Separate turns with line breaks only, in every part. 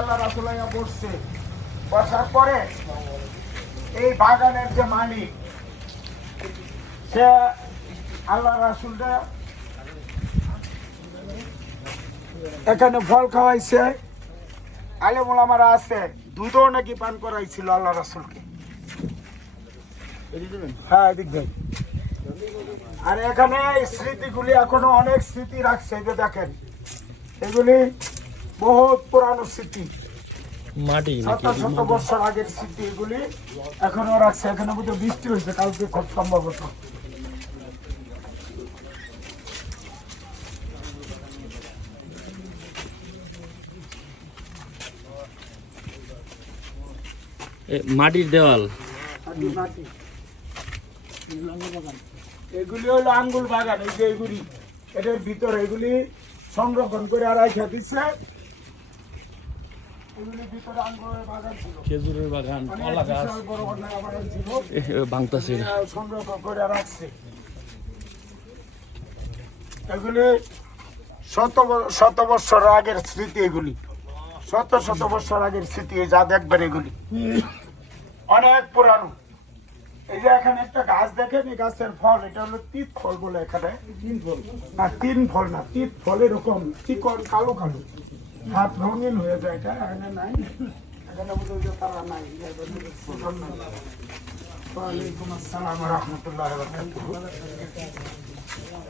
আল্লাহ রাসুলাইয়া বসছে। বসার পরে এই বাগানের যে মালিক, সে আল্লাহ রাসুলটা এখানে ফল খাওয়াইছে। আলেমুল আমার আছে, দুধও নাকি পান করাইছিল আল্লাহ রাসুলকে। হ্যাঁ এদিক দেন আর এখানে স্মৃতিগুলি এখনও অনেক স্মৃতি রাখছে যে দেখেন, এগুলি বহুত পুরানো স্মৃতি
মাটি
শত বছর আগের স্মৃতি এগুলি। এখনও রাখছে এখানে বোধহয় বৃষ্টি হয়েছে কালকে খুব সম্ভবত।
মাটির দেওয়াল।
এগুলি হলো আঙ্গুল বাগান এই যে এগুলি। এটার ভিতরে এগুলি সংরক্ষণ করে আর রাখা দিচ্ছে এগুলি ভিতরে আঙ্গুলের বাগান ছিল
খেজুরের বাগান কলা গাছ। ভাঙতাছে।
এগুলি করে রাখছে এগুলি শত শত বছর আগের স্মৃতি এগুলি। শত শত বছর আগের স্মৃতি যা দেখবেন এগুলি। অনেক পুরানো। এই যে এখানে একটা গাছ দেখেন এই গাছের ফল এটা হলো তিত ফল বলে এখানে। তিন ফল না তিন ফল না তিত ফল এরকম চিকন কালো কালো। হাত রঙিন হয়ে যায় এটা এখানে নাই। এখানে তারা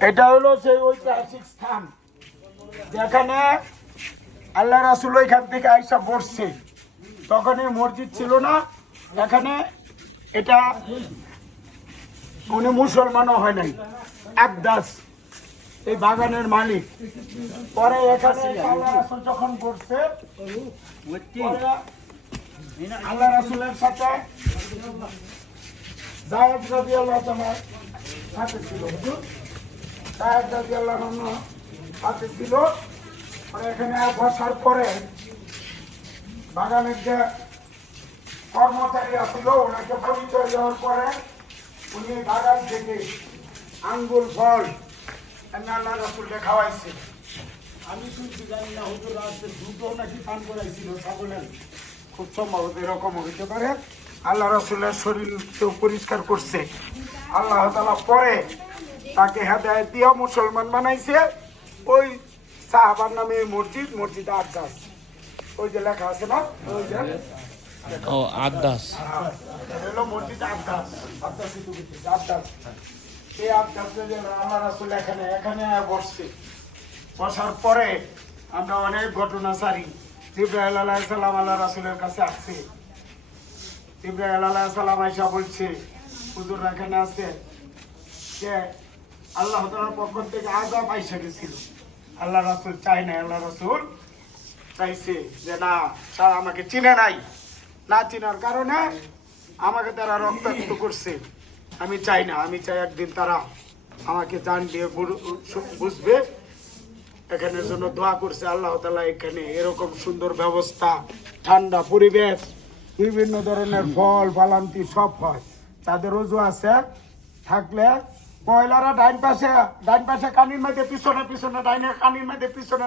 এটা হলো সেই ঐতিহাসিক স্থান যেখানে আল্লাহ রাসুল ওইখান থেকে আইসা বসছে। তখন এই মসজিদ ছিল না এখানে এটা উনি মুসলমানও হয় নাই আবদাস। এই বাগানের মালিক। পরে এখানে যখন পরে আল্লাহ রাসুলের সাথে আল্লাহ ছিল। এখানে পরে বাগানের যে কর্মচারী আসলো ওনাকে পরিচয় দেওয়ার পরে উনি বাগান থেকে আঙ্গুর ফল আল্লাহ রসুলকে খাওয়াইছে। আমি শুনছি জানি না হুজুর আসছে দুটো নাকি পান করাইছিল ছাগলের। খুব সম্ভবত এরকম হইতে পারে। আল্লাহ রসুলের শরীরকেও পরিষ্কার করছে। আল্লাহ তালা পরে তাকে হেদায়ত দিয়া মুসলমান বানাইছে। ওই সাহাবার নামে মসজিদ মসজিদ আদাস ওই যে লেখা আছে না? ওই যে
ও আদাস
হ্যাঁ, হলো মসজিদ আদাস আদাসি আদাস এই আদাসে যে আল্লাহ রাসুল এখানে এখানে বসছে বসার পরে আমরা অনেক ঘটনা সারি ইব্রাহিম আল্লাহ সাল্লাম আল্লাহ রাসুলের কাছে আসছে। ইব্রাহিম আল্লাহ সাল্লাম আইসা বলছে, হুজুর এখানে আছে যে আল্লাহ তালার পক্ষ থেকে আজাব আইসা গেছিল। আল্লাহ রাসুল চাই নাই, আল্লাহ রাসুল চাইছে যে না স্যার আমাকে চিনে নাই। না চিনার কারণে আমাকে তারা রক্তাক্ত করছে। আমি চাই না, আমি চাই একদিন তারা আমাকে জান দিয়ে বুঝবে। এখানের জন্য দোয়া করছে আল্লাহ তালা এখানে এরকম সুন্দর ব্যবস্থা, ঠান্ডা পরিবেশ, বিভিন্ন ধরনের ফল ফালান্তি সব হয়। তাদের রোজু আছে, থাকলে মহিলারা ডাইন পাশে ডাইন পাশে কানির মধ্যে, পিছনে পিছনে ডাইনের কানির মধ্যে, পিছনে